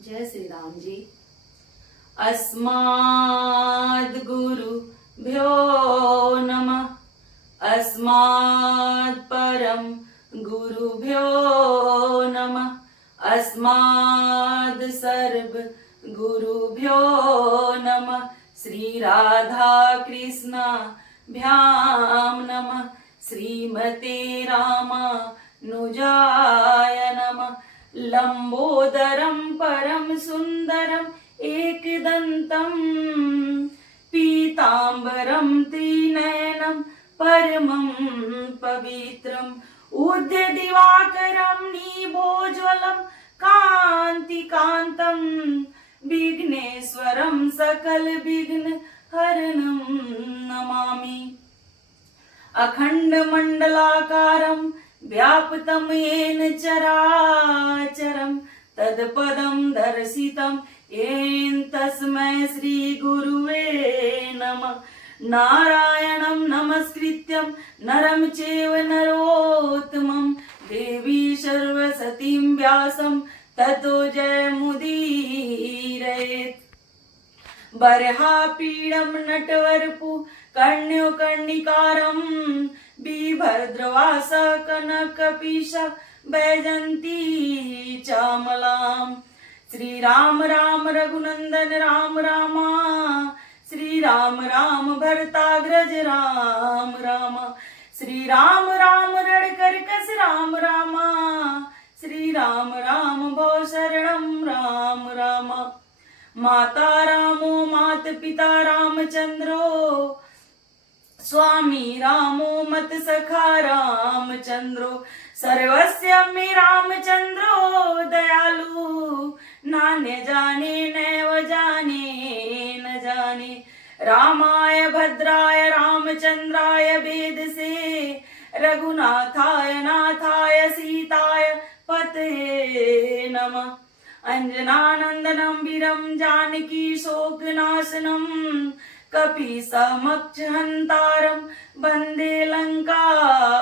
जय श्री राम जी। अस्माद् गुरुभ्यो नमः। अस्माद् परम गुरुभ्यो नमः। अस्माद् सर्व गुरुभ्यो नमः। श्री राधा कृष्णाभ्यां नमः। श्रीमते रामानुजाय नमः। लंबोदरं परम सुंदरम एकदंतं पीतांबरं त्रिनयनं परमं पवित्रम् उद्य दिवाकरं निभोज्वलं कांतिकांतं विघ्नेश्वरं सकल विघ्न हरणं नमामि। अखंड मंडलाकारं व्याप्तं येन चराचरं तत्पदं दर्शितं येन तस्मै श्री गुरुवे नमः। नारायणं नमस्कृत्यं नरं चैव नरोत्तमं देवी सरस्वतीं व्यासं ततो जयमुदीरयेत्। बर्हापीडं नटवरपु कर्ण्यो कर्णिकारं बिभद्रवास कनकपिश बैजंती चामलां। श्री राम राम रघुनंदन राम रामा। श्री राम राम भरताग्रज राम रामा। श्री राम राम रणकरकस राम रामा। श्री राम राम भव शरणं राम रामा। माता रामो मात पिता रामचंद्रो स्वामी रामो मत सखा रामचंद्रो सर्वस्य मे रामचंद्रो दयालु नान्य जाने नैव जाने न जाने। रामाय भद्राय रामचंद्राय वेदसे रघुनाथाय नाथाय सीताय पतये नमः। अंजनानंदनं वीरं जानकी शोकनाशनं कपीसमक्षहन्तारं वन्दे लंका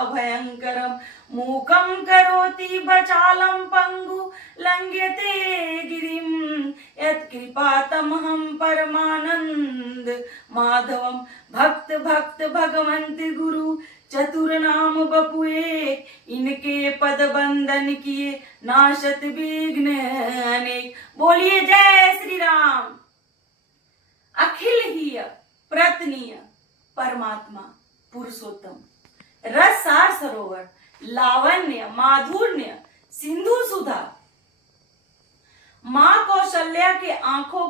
भयंकरं। मूकं करोति वाचालं पंगु लंघ्यते गिरिं यत्कृपातमहं परमानंद माधवं। भक्त भक्त भगवंत गुरु चतुर नाम बपुए इनके पद बंदन किए नाशत विघ्न अनेक। बोलिए जय श्री राम। अखिल ही प्रतनीय परमात्मा पुरुषोत्तम रस सार सरोवर लावण्य माधुर्य सिंधु सुधा माँ कौशल्या के आंखों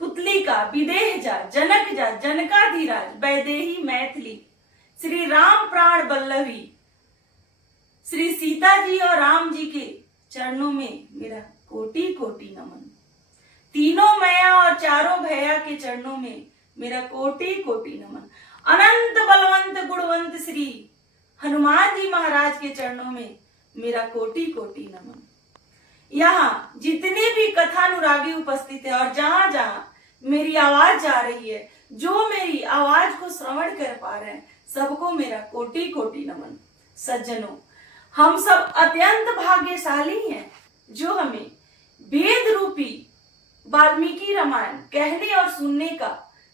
पुतली का विदेह जा जनक जा जनकाधिराज वैदेही मैथिली श्री राम प्राण बल्लभी श्री सीता जी और राम जी के चरणों में मेरा कोटि कोटि नमन। तीनों मैया और चारों भैया के चरणों में मेरा कोटि कोटि नमन। अनंत बलवंत गुणवंत श्री हनुमान जी महाराज के चरणों में मेरा कोटि कोटि नमन। यहाँ जितने भी कथानुरागी उपस्थित है और जहां जहां मेरी आवाज जा रही है, जो मेरी आवाज को श्रवण कर पा रहे हैं, सबको मेरा कोटि कोटि नमन। सज्जनों, हम सब अत्यंत भाग्यशाली हैं जो हमें वेद रूपी वाल्मीकि रामायण कहने और सुनने का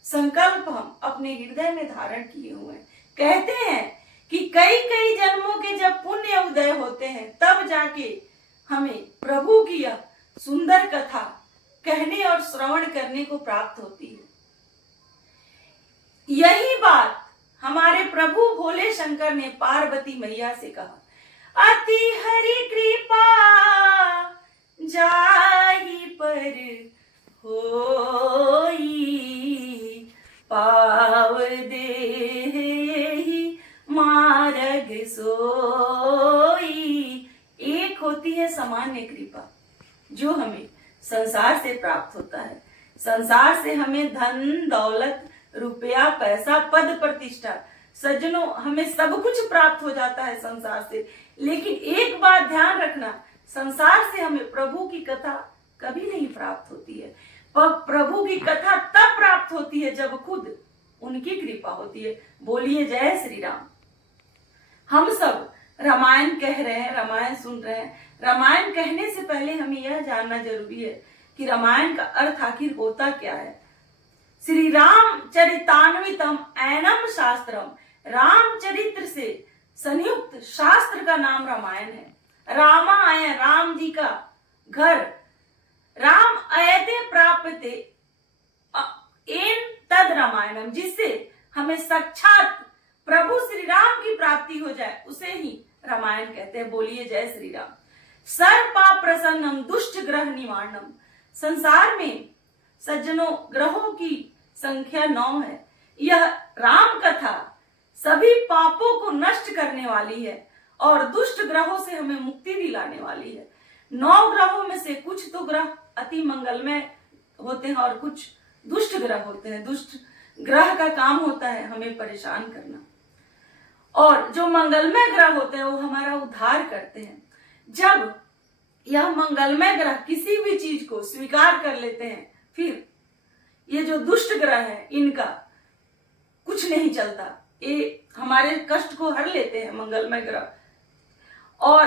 संकल्प हम अपने हृदय में धारण किए हुए हैं। कहते हैं कि कई कई जन्मों के जब पुण्य उदय होते हैं तब जाके हमें प्रभु की यह सुंदर कथा कहने और श्रवण करने को प्राप्त होती है। यही बात हमारे प्रभु भोले शंकर ने पार्वती मैया से कहा, अति हरि कृपा जाहि पर होई पाव देहि मार्ग सोई। एक होती है सामान्य कृपा जो हमें संसार से प्राप्त होता है। संसार से हमें धन दौलत रुपया पैसा पद प्रतिष्ठा, सज्जनों, हमें सब कुछ प्राप्त हो जाता है संसार से। लेकिन एक बात ध्यान रखना, संसार से हमें प्रभु की कथा कभी नहीं प्राप्त होती है। पर प्रभु की कथा तब प्राप्त होती है जब खुद उनकी कृपा होती है। बोलिए जय श्री राम। हम सब रामायण कह रहे हैं, रामायण सुन रहे हैं। रामायण कहने से पहले हमें यह जानना जरूरी है कि रामायण का अर्थ आखिर होता क्या है। श्री राम चरितान्वितम ऐनम शास्त्रम, रामचरित्र से संयुक्त शास्त्र का नाम रामायण है। रामायण, राम जी का घर। राम अयते प्राप्यते एन तद रामायणम, जिससे हमें साक्षात प्रभु श्री राम की प्राप्ति हो जाए, उसे ही रामायण कहते हैं। बोलिए जय श्री राम। सर्व पाप प्रसन्नम दुष्ट ग्रह निवारणम, संसार में सज्जनों ग्रहों की संख्या 9 है। यह राम कथा सभी पापों को नष्ट करने वाली है और दुष्ट ग्रहों से हमें मुक्ति दिलाने वाली है। 9 ग्रहों में से कुछ तो ग्रह अति मंगलमय होते हैं और कुछ दुष्ट ग्रह होते हैं। दुष्ट ग्रह का काम होता है हमें परेशान करना, और जो मंगलमय ग्रह होते हैं वो हमारा उद्धार करते हैं। जब यह मंगलमय ग्रह किसी भी चीज को स्वीकार कर लेते हैं, फिर ये जो दुष्ट ग्रह है इनका कुछ नहीं चलता, ये हमारे कष्ट को हर लेते हैं मंगलमय ग्रह। और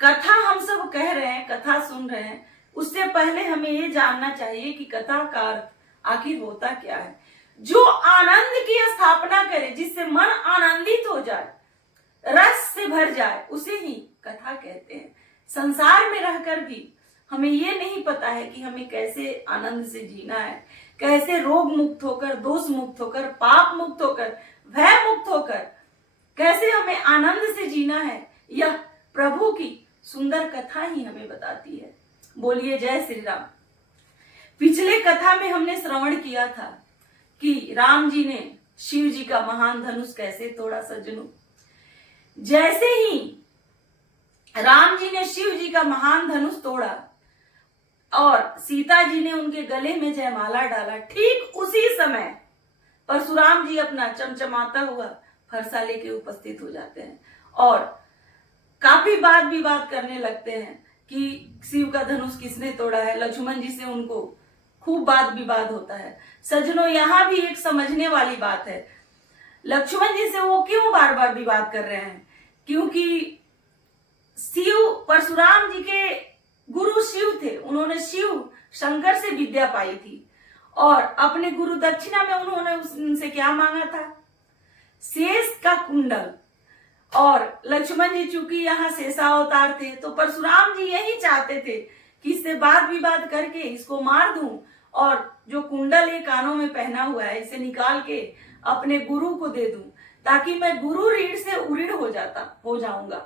कथा हम सब कह रहे हैं, कथा सुन रहे हैं, उससे पहले हमें ये जानना चाहिए कि कथा का अर्थ आखिर होता क्या है। जो आनंद की स्थापना करे, जिससे मन आनंदित हो जाए, रस से भर जाए, उसे ही कथा कहते हैं। संसार में रहकर भी हमें ये नहीं पता है कि हमें कैसे आनंद से जीना है, कैसे रोग मुक्त होकर, दोष मुक्त होकर, पाप मुक्त होकर, भय मुक्त होकर कैसे हमें आनंद से जीना है, यह प्रभु की सुंदर कथा ही हमें बताती है। बोलिए जय श्री राम। पिछले कथा में हमने श्रवण किया था कि राम जी ने शिव जी का महान धनुष कैसे तोड़ा। सज्जनों, जैसे ही राम जी ने शिव जी का महान धनुष तोड़ा और सीता जी ने उनके गले में जयमाला डाला, ठीक उसी समय परशुराम जी अपना चमचमाता हुआ फरसा लेके उपस्थित हो जाते हैं और काफी वाद विवाद करने लगते हैं कि शिव का धनुष किसने तोड़ा है। लक्ष्मण जी से उनको खूब वाद विवाद होता है। सज्जनों, यहाँ भी एक समझने वाली बात है। लक्ष्मण जी से वो क्यों बार बार विवाद कर रहे हैं? क्योंकि शिव, परशुराम जी के गुरु शिव थे। उन्होंने शिव शंकर से विद्या पाई थी और अपने गुरु दक्षिणा में उन्होंने उनसे क्या मांगा था? शेष का कुंडल। और लक्ष्मण जी चूंकि यहाँ शेषावतार थे, तो परशुराम जी यही चाहते थे कि इससे वाद विवाद करके इसको मार दूं और जो कुंडल ये कानों में पहना हुआ है इसे निकाल के अपने गुरु को दे दूं, ताकि मैं गुरु रीढ़ से उरीढ़ हो जाऊंगा।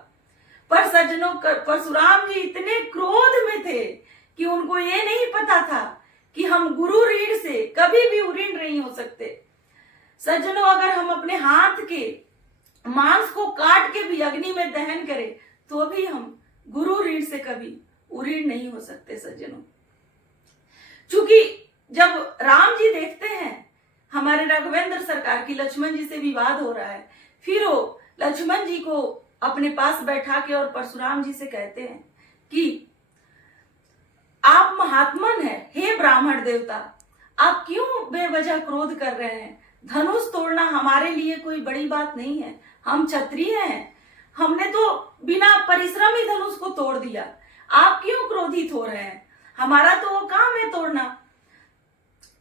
पर सज्जनों, परशुराम जी इतने क्रोध में थे कि उनको ये नहीं पता था कि हम गुरु रीढ़ से कभी भी उरीढ़ नहीं हो सकते। सज्जनों, अगर हम अपने हाथ के मांस को काट के भी अग्नि में दहन करें तो भी हम गुरु रीढ़ से कभी उरीढ़ नहीं हो सकते। सज्जनों, चूंकि जब राम जी देखते हैं हमारे राघवेंद्र सरकार की लक्ष्मण जी से विवाद हो रहा है, फिर वो लक्ष्मण जी को अपने पास बैठा के और परशुराम जी से कहते हैं कि आप महात्मन हैं, हे ब्राह्मण देवता, आप क्यों बेवजह क्रोध कर रहे हैं? धनुष तोड़ना हमारे लिए कोई बड़ी बात नहीं है। हम क्षत्रिय हैं, हमने तो बिना परिश्रम ही धनुष को तोड़ दिया। आप क्यों क्रोधित हो रहे हैं? हमारा तो वो काम है तोड़ना।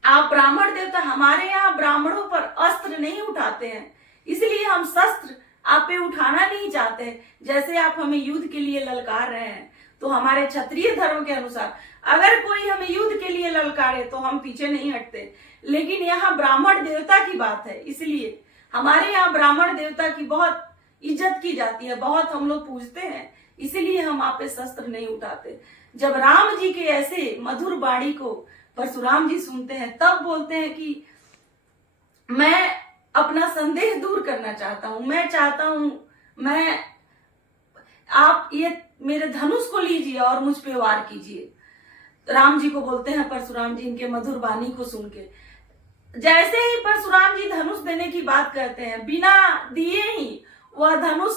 आप ब्राह्मण देवता, हमारे यहाँ ब्राह्मणों पर अस्त्र नहीं उठाते हैं, इसलिए हम शस्त्र आप पे उठाना नहीं चाहते। जैसे आप हमें युद्ध के लिए ललकार रहे हैं, तो हमारे क्षत्रिय धर्म के अनुसार अगर कोई हमें युद्ध के लिए ललकारे तो हम पीछे नहीं हटते। लेकिन यहाँ ब्राह्मण देवता की बात है, इसलिए हमारे यहाँ ब्राह्मण देवता की बहुत इज्जत की जाती है, बहुत हम लोग पूजते हैं, इसलिए हम आप पे शस्त्र नहीं उठाते। जब राम जी के ऐसे मधुर वाणी को परशुराम जी सुनते हैं, तब बोलते हैं कि मैं अपना संदेह दूर करना चाहता हूं, मैं चाहता हूं आप ये मेरे धनुष को लीजिए और मुझ पे वार कीजिए। राम जी को बोलते हैं परशुराम जी इनके मधुर वाणी को सुन के। जैसे ही परशुराम जी धनुष देने की बात करते हैं, बिना दिए ही वह धनुष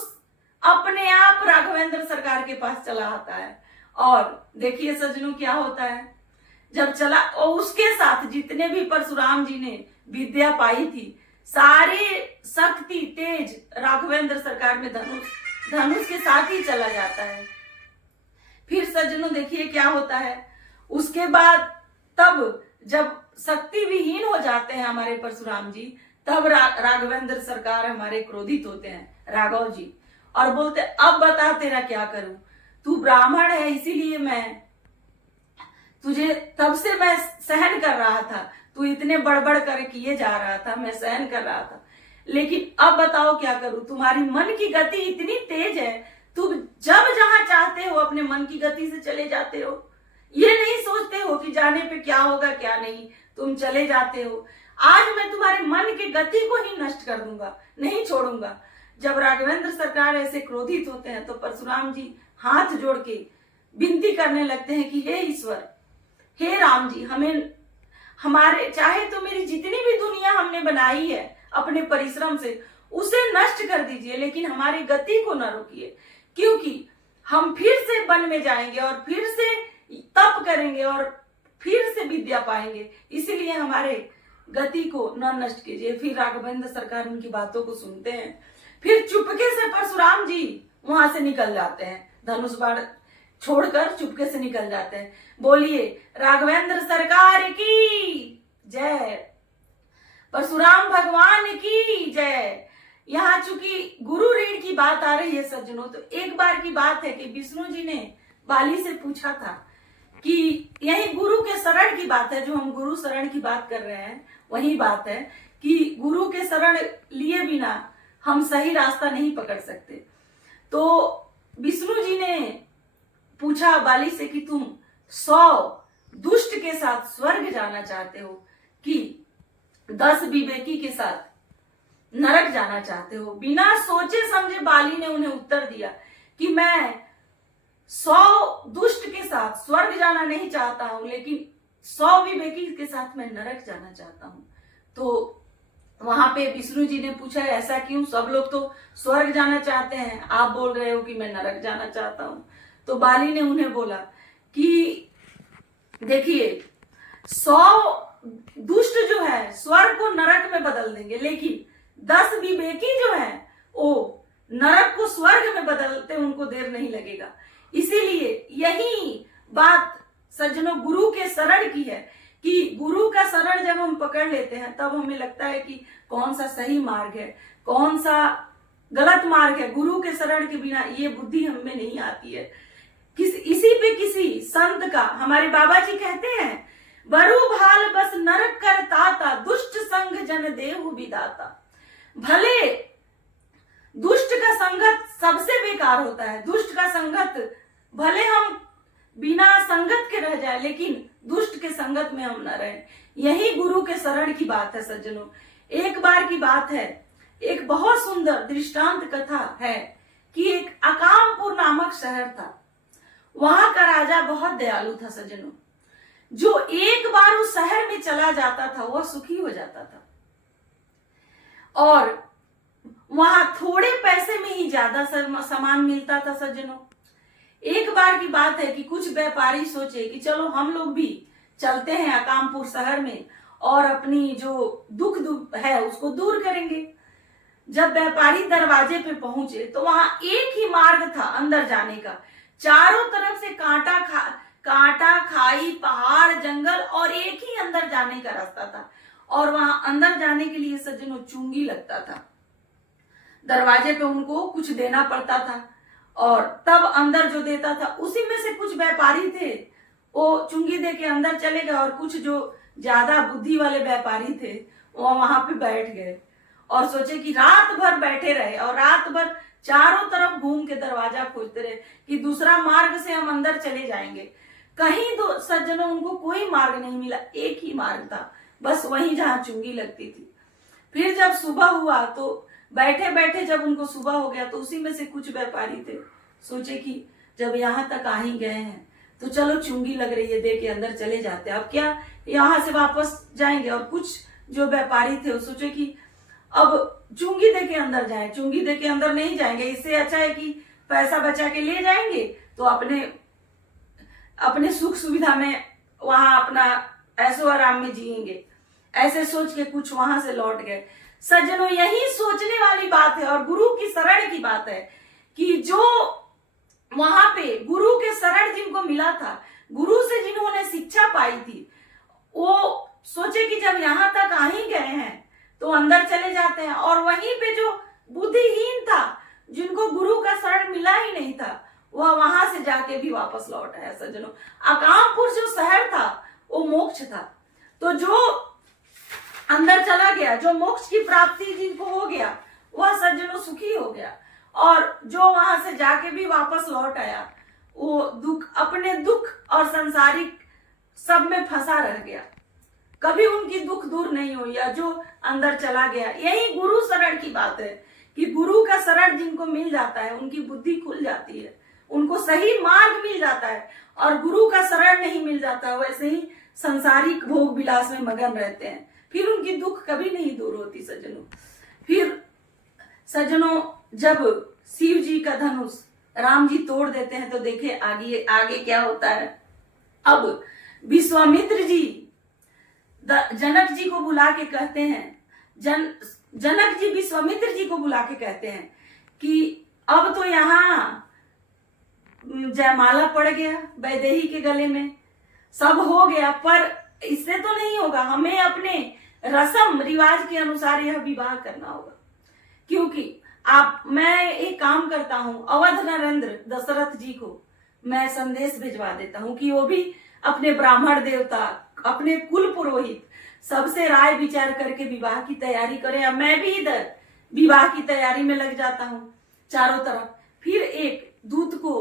अपने आप राघवेंद्र सरकार के पास चला आता है। और देखिए सज्जनों, क्या होता है जब चला, और उसके साथ जितने भी परशुराम जी ने विद्या पाई थी, सारी शक्ति तेज राघवेंद्र सरकार में धनुष धनुष के साथ ही चला जाता है। फिर सज्जनों देखिए क्या होता है, उसके बाद तब जब शक्ति विहीन हो जाते हैं हमारे परशुराम जी, तब राघवेंद्र सरकार हमारे क्रोधित होते हैं, राघव जी, और बोलते अब बता तेरा क्या करूं, तू ब्राह्मण है इसीलिए मैं तुझे तब से मैं सहन कर रहा था, तू इतने बड़बड़ कर किए जा रहा था, मैं सहन कर रहा था, लेकिन अब बताओ क्या करूं, तुम्हारी मन की गति इतनी तेज है, तुम जब जहां चाहते हो अपने मन की गति से चले जाते हो, ये नहीं सोचते हो कि जाने पे क्या होगा क्या नहीं, तुम चले जाते हो। आज मैं तुम्हारे मन की गति को ही नष्ट कर दूंगा, नहीं छोड़ूंगा। जब राघवेंद्र सरकार ऐसे क्रोधित होते हैं तो परशुराम जी हाथ जोड़ के विनती करने लगते हैं कि हे ईश्वर, हे राम जी, हमें हमारे चाहे तो मेरी जितनी भी दुनिया हमने बनाई है अपने परिश्रम से उसे नष्ट कर दीजिए, लेकिन हमारी गति को न रोकिए, क्योंकि हम फिर से वन में जाएंगे और फिर से तप करेंगे और फिर से विद्या पाएंगे, इसीलिए हमारे गति को न नष्ट कीजिए। फिर राघवेंद्र सरकार उनकी बातों को सुनते हैं, फिर चुपके से परशुराम जी वहां से निकल जाते हैं, धनुष बाण छोड़कर चुपके से निकल जाते हैं। बोलिए राघवेंद्र सरकार की जय, परशुराम भगवान की जय। यहाँ चूंकि गुरु ऋण की बात आ रही है सज्जनों, तो एक बार की बात है कि विष्णु जी ने बाली से पूछा था कि यही गुरु के शरण की बात है, जो हम गुरु शरण की बात कर रहे हैं वही बात है कि गुरु के शरण लिए बिना हम सही रास्ता नहीं पकड़ सकते। तो विष्णु जी ने पूछा बाली से कि तुम 100 दुष्ट के साथ स्वर्ग जाना चाहते हो कि 10 विवेकी के साथ नरक जाना चाहते हो। बिना सोचे समझे बाली ने उन्हें उत्तर दिया कि मैं 100 दुष्ट के साथ स्वर्ग जाना नहीं चाहता हूं, लेकिन 100 विवेकी के साथ मैं नरक जाना चाहता हूं। तो वहां पे विष्णु जी ने पूछा ऐसा क्यों, सब लोग तो स्वर्ग जाना चाहते हैं, आप बोल रहे हो कि मैं नरक जाना चाहता हूं। तो बाली ने उन्हें बोला कि देखिए 100 दुष्ट जो है स्वर्ग को नरक में बदल देंगे, लेकिन 10 विवेकी जो है वो नरक को स्वर्ग में बदलते उनको देर नहीं लगेगा। इसीलिए यही बात सज्जनों गुरु के शरण की है कि गुरु का शरण जब हम पकड़ लेते हैं तब हमें लगता है कि कौन सा सही मार्ग है, कौन सा गलत मार्ग है। गुरु के शरण के बिना ये बुद्धि हमें नहीं आती है। इसी पे किसी संत का, हमारे बाबा जी कहते हैं, बरु भाल बस नरक करताता, दुष्ट संग जन देहु विदाता। भले दुष्ट का संगत सबसे बेकार होता है, दुष्ट का संगत भले हम बिना संगत के रह जाए, लेकिन दुष्ट के संगत में हम न रहें। यही गुरु के शरण की बात है सज्जनों। एक बार की बात है, एक बहुत सुंदर दृष्टांत कथा है कि एक अकामपुर नामक शहर था। वहां का राजा बहुत दयालु था सज्जनों। जो एक बार उस शहर में चला जाता था वह सुखी हो जाता था, और वहां थोड़े पैसे में ही ज्यादा सामान मिलता था सज्जनों। एक बार की बात है कि कुछ व्यापारी सोचे कि चलो हम लोग भी चलते हैं अकामपुर शहर में और अपनी जो दुख है उसको दूर करेंगे। जब व्यापारी दरवाजे पे पहुंचे तो वहां एक ही मार्ग था अंदर जाने का। चारों तरफ से कांटा खाई, पहाड़, जंगल और एक ही अंदर जाने का रास्ता था। और वहां अंदर जाने के लिए सज्जनों चुंगी लगता था। दरवाजे पे उनको कुछ देना पड़ता था और तब अंदर जो देता था उसी में से कुछ व्यापारी थे वो चुंगी दे के अंदर चले गए, और कुछ जो ज्यादा बुद्धि वाले व्यापारी थे वो वहां पे बैठ गए और सोचे कि रात भर बैठे रहे और रात भर चारों तरफ घूम के दरवाजा खोजते रहे कि दूसरा मार्ग से हम अंदर चले जाएंगे। कहीं तो सज्जनों उनको कोई मार्ग नहीं मिला, एक ही मार्ग था, बस वहीं जहां चुंगी लगती थी। फिर जब सुबह हुआ तो बैठे बैठे जब उनको सुबह हो गया तो उसी में से कुछ व्यापारी थे, सोचे कि जब यहाँ तक आ ही गए हैं तो चलो चुंगी लग रही है, दे के अंदर चले जाते, अब क्या यहाँ से वापस जाएंगे। और कुछ जो व्यापारी थे वो सोचे कि अब चुंगी दे के अंदर जाए, चुंगी दे के अंदर नहीं जाएंगे, इससे अच्छा है कि पैसा बचा के ले जाएंगे तो अपने सुख सुविधा में वहां अपना ऐशो आराम में जिएंगे। ऐसे सोच के कुछ वहां से लौट गए। सज्जनों यही सोचने वाली बात है और गुरु की शरण की बात है कि जो वहां पे गुरु के शरण जिनको मिला था, गुरु से जिन्होंने शिक्षा पाई थी, वो सोचे कि जब यहां तक आ ही गए हैं तो अंदर चले जाते हैं। और वहीं पे जो बुद्धिहीन था, जिनको गुरु का शरण मिला ही नहीं था, वह वहां से जाके भी वापस लौट आया। सज्जनों, अकामपुर जो शहर था वो मोक्ष था। तो जो अंदर चला गया, जो मोक्ष की प्राप्ति जिनको हो गया, वह सज्जनों सुखी हो गया। और जो वहां से जाके भी वापस लौट आया, वो अपने दुख और संसारिक सब में फंसा रह गया, कभी उनकी दुख दूर नहीं हुई। या जो अंदर चला गया, यही गुरु शरण की बात है कि गुरु का शरण जिनको मिल जाता है उनकी बुद्धि खुल जाती है, उनको सही मार्ग मिल जाता है। और गुरु का शरण नहीं मिल जाता, वैसे ही संसारिक भोग विलास में मगन रहते हैं, फिर उनकी दुख कभी नहीं दूर होती। सज्जनों, फिर सज्जनों, जब शिव जी का धनुष राम जी तोड़ देते हैं तो देखिए आगे आगे क्या होता है। अब विश्वामित्र जी जनक जी को बुला के कहते हैं, जनक जी विश्वामित्र जी को बुला के कहते हैं कि अब तो यहाँ जयमाला पड़ गया वैदेही के गले में, सब हो गया, पर इससे तो नहीं होगा, हमें अपने रस्म रिवाज के अनुसार यह विवाह करना होगा। क्योंकि मैं एक काम करता हूं, अवध नरेंद्र दशरथ जी को मैं संदेश भिजवा देता हूं कि वो भी अपने ब्राह्मण देवता, अपने कुल पुरोहित सबसे राय विचार करके विवाह की तैयारी करें। अब मैं भी इधर विवाह की तैयारी में लग जाता हूं चारों तरफ। फिर एक दूत को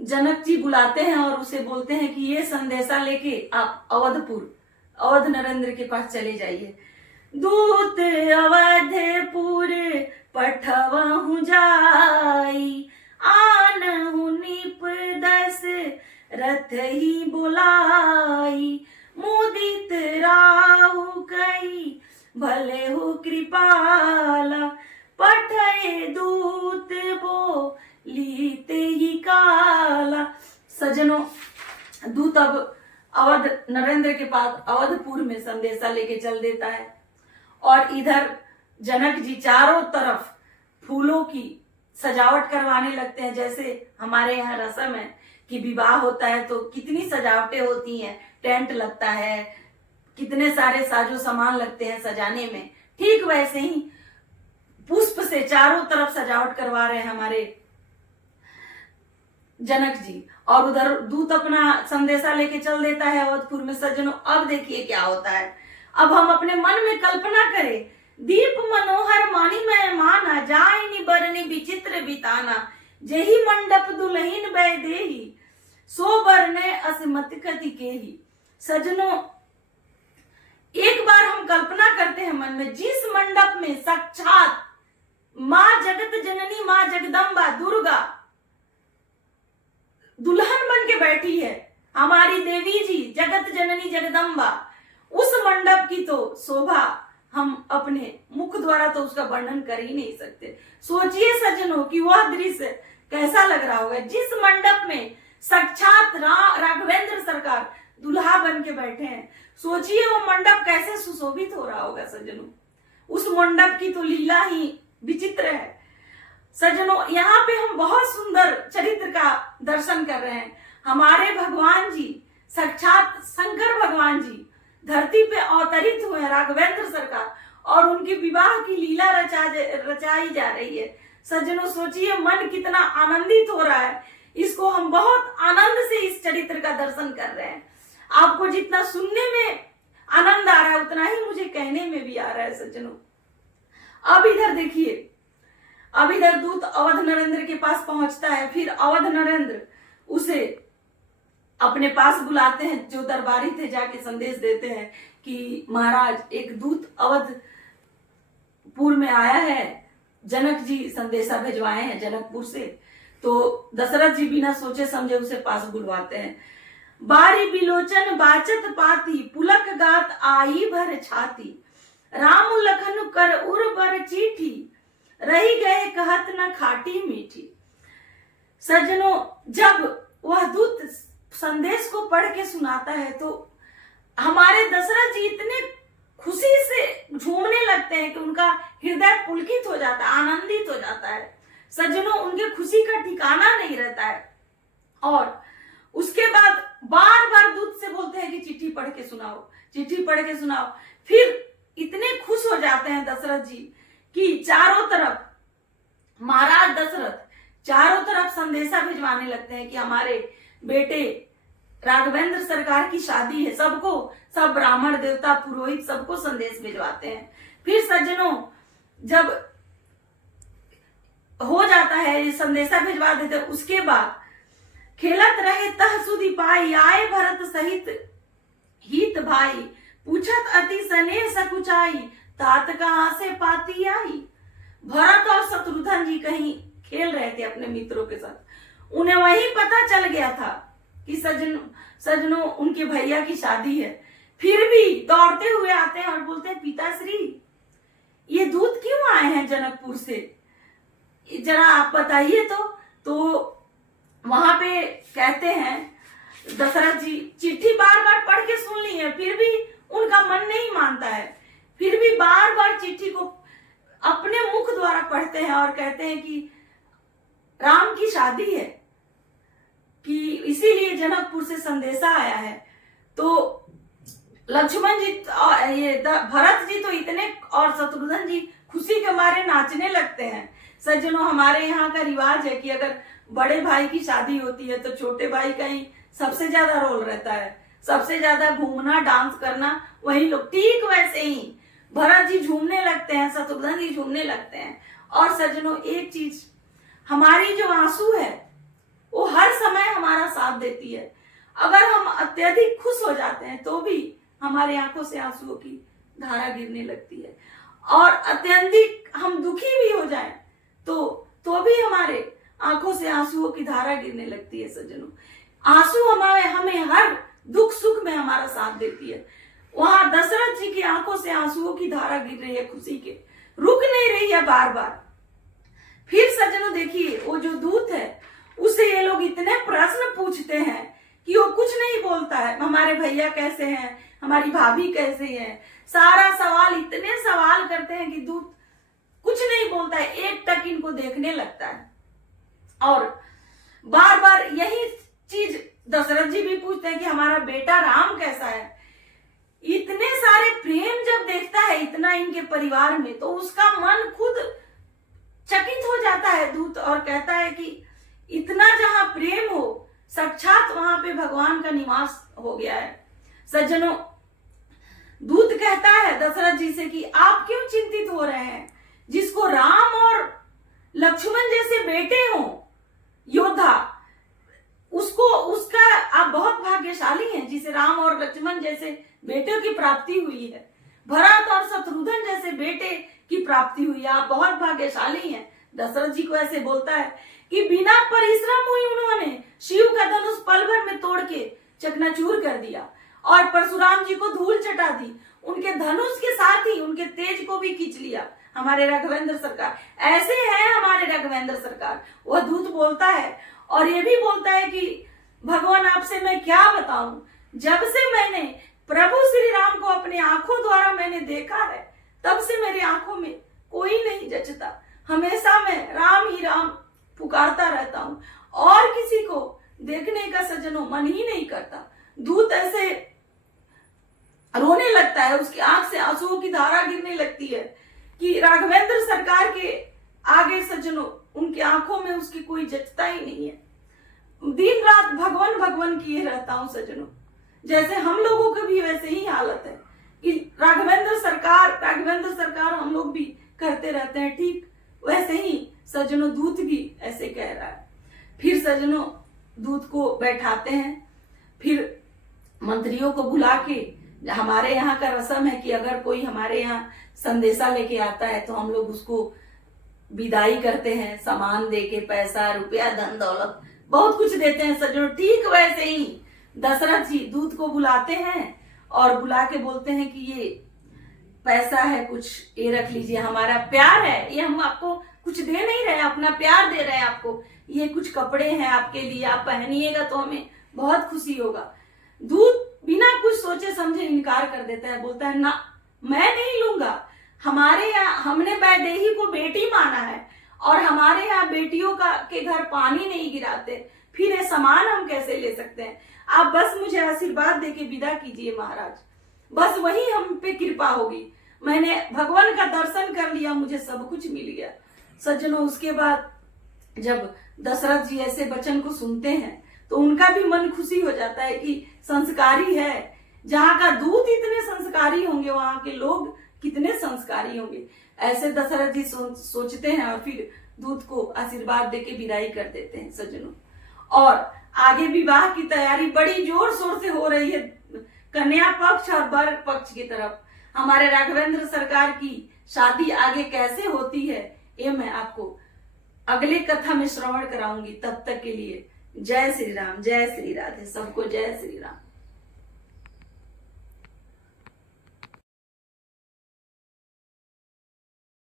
जनक जी बुलाते हैं और उसे बोलते हैं कि ये संदेशा लेके आप अवध नरेंद्र के पास चले जाइए। दूत अवधपुर पठवहु जाई, आनहु निप दस रथ ही बुलाई, मुदित राहु कई भले हो कृपाला, पठे दूत बो लीते ही काला। सज्जनों, दूत अब अवध नरेंद्र के पास अवधपुर में संदेशा लेके चल देता है। और इधर जनक जी चारों तरफ फूलों की सजावट करवाने लगते हैं। जैसे हमारे यहाँ रस्म है कि विवाह होता है तो कितनी सजावटें होती हैं, टेंट लगता है, कितने सारे साजो सामान लगते हैं सजाने में, ठीक वैसे ही पुष्प से चारों तरफ सजावट करवा रहे हैं हमारे जनक जी। और उधर दूत अपना संदेशा लेके चल देता है अवधपुर में। सज्जनों, अब देखिए क्या होता है। अब हम अपने मन में कल्पना करें, दीप मनोहर मानी मैं माना, जाय निबरनी विचित्र बिताना, जही मंडप दुल्हीन बैदेही, सो बरने असमत कति केही। सज्जनों, एक बार हम कल्पना करते हैं मन में, जिस मंडप में साक्षात माँ जगत जननी, माँ जगदम्बा दुर्गा दुल्हन बन के बैठी है, हमारी देवी जी जगत जननी जगदम्बा, उस मंडप की तो शोभा हम अपने मुख द्वारा तो उसका वर्णन कर ही नहीं सकते। सोचिए सज्जनों कि वह दृश्य कैसा लग रहा होगा, जिस मंडप में साक्षात राघवेंद्र सरकार दुल्हा बन के बैठे हैं। सोचिए वो मंडप कैसे सुशोभित हो रहा होगा। सज्जनों, उस मंडप की तो लीला ही विचित्र है। सज्जनों, यहाँ पे हम बहुत सुंदर चरित्र का दर्शन कर रहे हैं। हमारे भगवान जी, साक्षात शंकर भगवान जी धरती पे अवतरित हुए हैं, राघवेंद्र सरकार, और उनकी विवाह की लीला रचाई जा रही है। सज्जनों, सोचिए मन कितना आनंदित हो रहा है। इसको हम बहुत आनंद से इस चरित्र का दर्शन कर रहे हैं। आपको जितना सुनने में आनंद आ रहा है उतना ही मुझे कहने में भी आ रहा है। सज्जनों, अब इधर देखिए, अब इधर दूत अवध नरेंद्र के पास पहुंचता है। फिर अवध नरेंद्र उसे अपने पास बुलाते हैं, जो दरबारी थे, जाके संदेश देते हैं कि महाराज, एक दूत अवधपुर में आया है, जनक जी संदेशा भिजवाए हैं जनकपुर से। तो दशरथ जी बिना सोचे समझे उसे पास बुलवाते हैं। बारी बिलोचन बाचत पाती, पुलक गात आई भर छाती, राम लखन कर उर बर चीठी, रही गए कहत न खाटी मीठी। सज्जनों, जब वह दूत संदेश को पढ़ के सुनाता है तो हमारे दशरथ जी इतने खुशी से झूमने लगते हैं कि उनका हृदय पुलकित हो जाता है, आनंदित हो जाता है। सज्जनों, उनके खुशी का ठिकाना नहीं रहता है। और उसके बाद बार बार दूत से बोलते हैं कि चिट्ठी पढ़ के सुनाओ, चिट्ठी पढ़ के सुनाओ। फिर इतने खुश हो जाते हैं दशरथ जी कि चारों तरफ महाराज दशरथ चारों तरफ संदेशा भिजवाने लगते हैं कि हमारे बेटे राघवेंद्र सरकार की शादी है। सबको, सब ब्राह्मण देवता पुरोहित सबको संदेश भिजवाते हैं। फिर सज्जनों, जब हो जाता है ये संदेशा भिजवा देते, उसके बाद खेलत रहे तह सुधि पाई, आए भरत सहित हित भाई, पूछत अति स्नेह सकुचाई, तात कहां से पाती आई। भरत और शत्रुघ्न जी कहीं खेल रहे थे अपने मित्रों के साथ। उन्हें वहीं पता चल गया था कि सज्जनों उनके भैया की शादी है। फिर भी दौड़ते हुए आते हैं और बोलते हैं, पिताश्री ये दूत क्यों आए हैं जनकपुर से, जरा आप बताइए। तो वहां पे कहते हैं दशरथ जी, चिट्ठी बार बार पढ़ के सुन ली है, फिर भी उनका मन नहीं मानता है। फिर भी बार बार चिट्ठी को अपने मुख द्वारा पढ़ते हैं और कहते हैं कि राम की शादी है, कि इसीलिए जनकपुर से संदेशा आया है। तो लक्ष्मण जी ये भरत जी तो इतने, और शत्रुघ्न जी खुशी के मारे नाचने लगते हैं। सज्जनों, हमारे यहाँ का रिवाज है कि अगर बड़े भाई की शादी होती है तो छोटे भाई का ही सबसे ज्यादा रोल रहता है, सबसे ज्यादा घूमना डांस करना वही लोग। ठीक वैसे ही भरत जी झूमने लगते हैं, शत्रुघ्न जी झूमने लगते हैं। और सज्जनों, एक चीज, हमारी जो आंसू है वो हर समय हमारा साथ देती है। अगर हम अत्यधिक खुश हो जाते हैं तो भी हमारे आंखों से आंसुओं की धारा गिरने लगती है, और अत्यधिक हम दुखी भी हो जाएं तो भी हमारे आंखों से आंसुओं की धारा गिरने लगती है। सज्जनों, आंसू हमें हर दुख सुख में हमारा साथ देती है। वहां दशरथ जी की आंखों से आंसुओं की धारा गिर रही है खुशी के, रुक नहीं रही है बार बार। फिर सज्जनों देखिए, वो जो दूत है उससे ये लोग इतने प्रश्न पूछते हैं कि वो कुछ नहीं बोलता है। हमारे भैया कैसे हैं, हमारी भाभी कैसे है, सारा सवाल, इतने सवाल करते हैं कि दूत कुछ नहीं बोलता है, एक टक इनको देखने लगता है। और बार बार यही चीज दशरथ जी भी पूछते हैं कि हमारा बेटा राम कैसा है। इतने सारे प्रेम जब देखता है इतना इनके परिवार में, तो उसका मन खुद चकित हो जाता है दूत, और कहता है कि इतना जहां प्रेम हो, साक्षात वहां पे भगवान का निवास हो गया है। सज्जनों, दूत कहता है दशरथ जी से कि आप क्यों चिंतित हो रहे हैं, जिसको राम और लक्ष्मण जैसे बेटे हों योद्धा, उसका आप बहुत भाग्यशाली हैं जिसे राम और लक्ष्मण जैसे बेटों की प्राप्ति हुई है, भरत और शत्रुघ्न जैसे बेटे की प्राप्ति हुई है, आप बहुत भाग्यशाली हैं। दशरथ जी को ऐसे बोलता है कि बिना परिश्रम हुई उन्होंने शिव का धनुष पल भर में तोड़ के चकनाचूर कर दिया और परशुराम जी को धूल चटा दी, उनके धनुष के साथ ही उनके तेज को भी खींच लिया। हमारे राघवेंद्र सरकार ऐसे हैं, हमारे राघवेंद्र सरकार। वह दूत बोलता है और ये भी बोलता है कि भगवान आपसे मैं क्या बताऊं, जब से मैंने प्रभु श्री राम को अपने आंखों द्वारा मैंने देखा है, तब से मेरी आंखों में कोई नहीं जचता। हमेशा मैं राम ही राम पुकारता रहता हूँ और किसी को देखने का सज्जनों मन ही नहीं करता। दूत ऐसे रोने लगता है, उसकी आंख से आंसुओं की धारा गिरने लगती है कि राघवेंद्र सरकार के आगे सज्जनों उनकी आंखों में उसकी कोई जचता ही नहीं है। दिन रात भगवान भगवान किए रहता हूं सज्जनों, जैसे हम लोगों की भी वैसे ही हालत है कि राघवेंद्र सरकार हम लोग भी करते रहते हैं, ठीक वैसे ही सज्जनों दूत भी ऐसे कह रहा है। फिर सज्जनों दूत को बैठाते हैं, फिर मंत्रियों को बुला के, हमारे यहाँ का रस्म है कि अगर कोई हमारे यहाँ संदेशा लेके आता है तो हम लोग उसको विदाई करते हैं, सामान देके, पैसा रुपया धन दौलत बहुत कुछ देते हैं सज्जनों। ठीक वैसे ही दशरथ जी दूत को बुलाते हैं और बुला के बोलते हैं कि ये पैसा है, कुछ ये रख लीजिए, हमारा प्यार है, ये हम आपको कुछ दे नहीं रहे, अपना प्यार दे रहे हैं आपको, ये कुछ कपड़े हैं आपके लिए, आप पहनिएगा तो हमें बहुत खुशी होगा। दूत बिना कुछ सोचे समझे इनकार कर देता है, बोलता है ना, मैं नहीं लूंगा। हमारे यहाँ हमने वैदेही को बेटी माना है और हमारे यहाँ बेटियों के घर पानी नहीं गिराते, फिर ये सामान हम कैसे ले सकते हैं? आप बस मुझे आशीर्वाद देके विदा कीजिए महाराज, बस वही हम पे कृपा होगी। मैंने भगवान का दर्शन कर लिया, मुझे सब कुछ मिल गया। सज्जनों, उसके बाद जब दशरथ जी ऐसे वचन को सुनते हैं तो उनका भी मन खुशी हो जाता है कि संस्कारी है। जहाँ का दूत इतने संस्कारी होंगे, वहां के लोग कितने संस्कारी होंगे। ऐसे दशरथ जी सोचते हैं और फिर दूत को आशीर्वाद देके विदाई कर देते हैं सज्जनों। और आगे विवाह की तैयारी बड़ी जोर शोर से हो रही है कन्या पक्ष और वर पक्ष की तरफ। हमारे राघवेंद्र सरकार की शादी आगे कैसे होती है ये मैं आपको अगले कथा में श्रवण कराऊंगी। तब तक के लिए जय श्री राम, जय श्री राधे, सबको जय श्री राम।